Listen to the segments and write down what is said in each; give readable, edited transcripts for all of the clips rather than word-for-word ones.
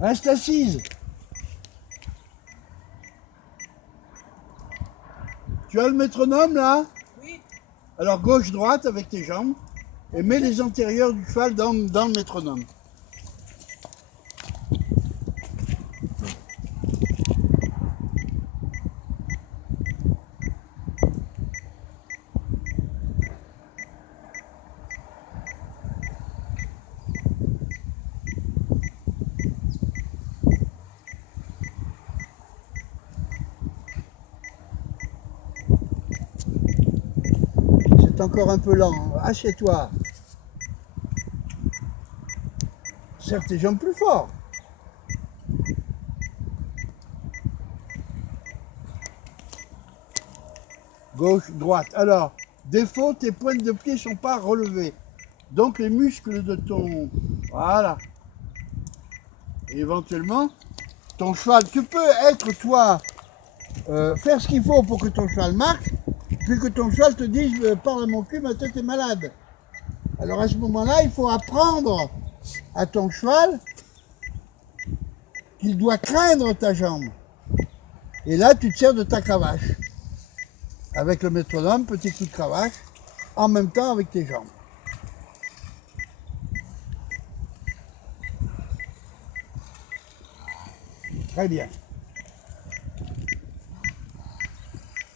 Reste assise. Tu as le métronome là? Oui. Alors gauche-droite avec tes jambes et mets les antérieurs du cheval dans le métronome. C'est encore un peu lent. Assieds-toi. Serre tes jambes plus fort. Gauche, droite. Alors, défaut, tes pointes de pied ne sont pas relevées. Donc les muscles de ton... Voilà. Et éventuellement, ton cheval, tu peux être toi, faire ce qu'il faut pour que ton cheval marche, puis que ton cheval te dise, parle à mon cul, ma tête est malade. Alors à ce moment-là, il faut apprendre à ton cheval qu'il doit craindre ta jambe. Et là, tu te sers de ta cravache. Avec le métronome, petit coup de cravache, en même temps avec tes jambes. Très bien.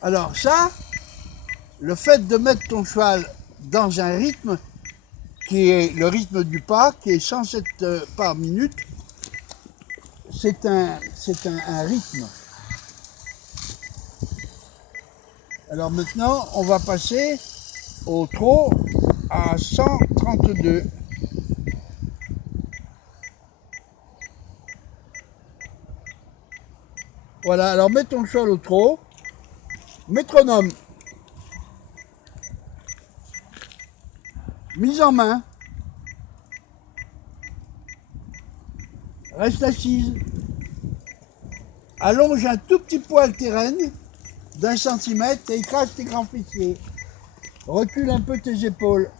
Alors ça, le fait de mettre ton cheval dans un rythme qui est le rythme du pas, qui est 107 pas minute, c'est un rythme. Alors maintenant, on va passer au trot à 132. Voilà, alors mets ton cheval au trot. Métronome. Mise en main. Reste assise. Allonge un tout petit poil tes rênes d'1 centimètre et écrase tes grands fessiers. Recule un peu tes épaules.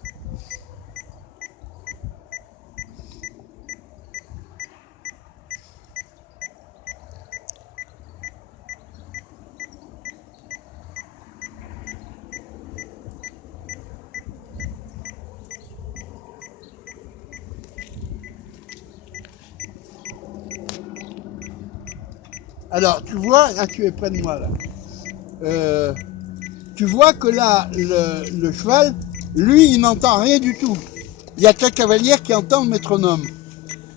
Alors, tu vois, là tu es près de moi là. Tu vois que là, le cheval, lui, il n'entend rien du tout. Il n'y a que la cavalière qui entend le métronome.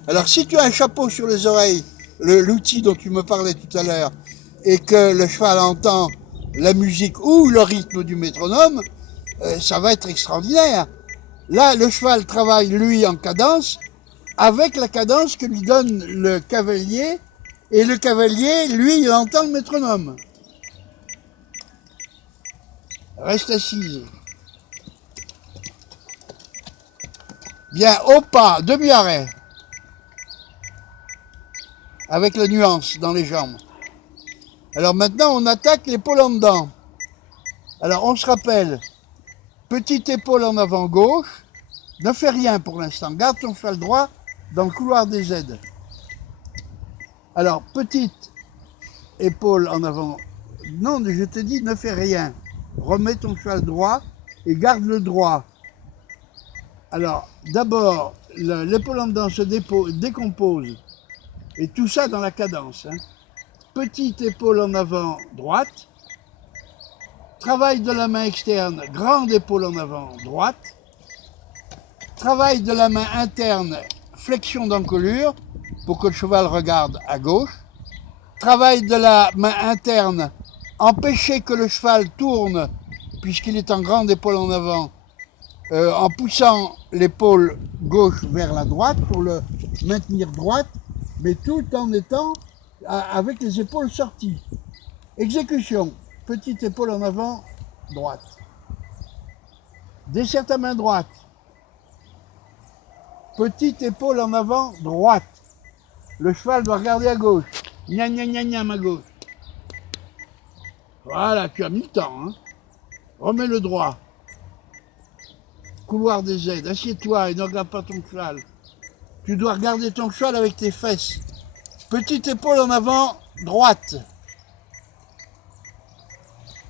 Alors, si tu as un chapeau sur les oreilles, l'outil dont tu me parlais tout à l'heure, et que le cheval entend la musique ou le rythme du métronome, ça va être extraordinaire. Là, le cheval travaille, lui, en cadence, avec la cadence que lui donne le cavalier, et le cavalier, lui, il entend le métronome. Reste assise. Bien, au pas, demi-arrêt. Avec la nuance dans les jambes. Alors maintenant, on attaque l'épaule en dedans. Alors, on se rappelle, petite épaule en avant gauche. Ne fais rien pour l'instant. Garde ton cheval droit dans le couloir des aides. Alors, petite épaule en avant. Non, je te dis, ne fais rien. Remets ton cheval droit et garde le droit. Alors, d'abord, l'épaule en dedans se décompose. Et tout ça dans la cadence. Hein. Petite épaule en avant droite. Travail de la main externe, grande épaule en avant droite. Travail de la main interne, flexion d'encolure pour que le cheval regarde à gauche. Travail de la main interne, empêcher que le cheval tourne puisqu'il est en grande épaule en avant, en poussant l'épaule gauche vers la droite pour le maintenir droite, mais tout en étant avec les épaules sorties. Exécution, petite épaule en avant, droite. Desserre ta main droite. Petite épaule en avant, droite. Le cheval doit regarder à gauche. Gna gna gna gna, ma gauche. Voilà, tu as mis le temps. Hein. Remets le droit. Couloir des aides. Assieds-toi et ne regarde pas ton cheval. Tu dois regarder ton cheval avec tes fesses. Petite épaule en avant, droite.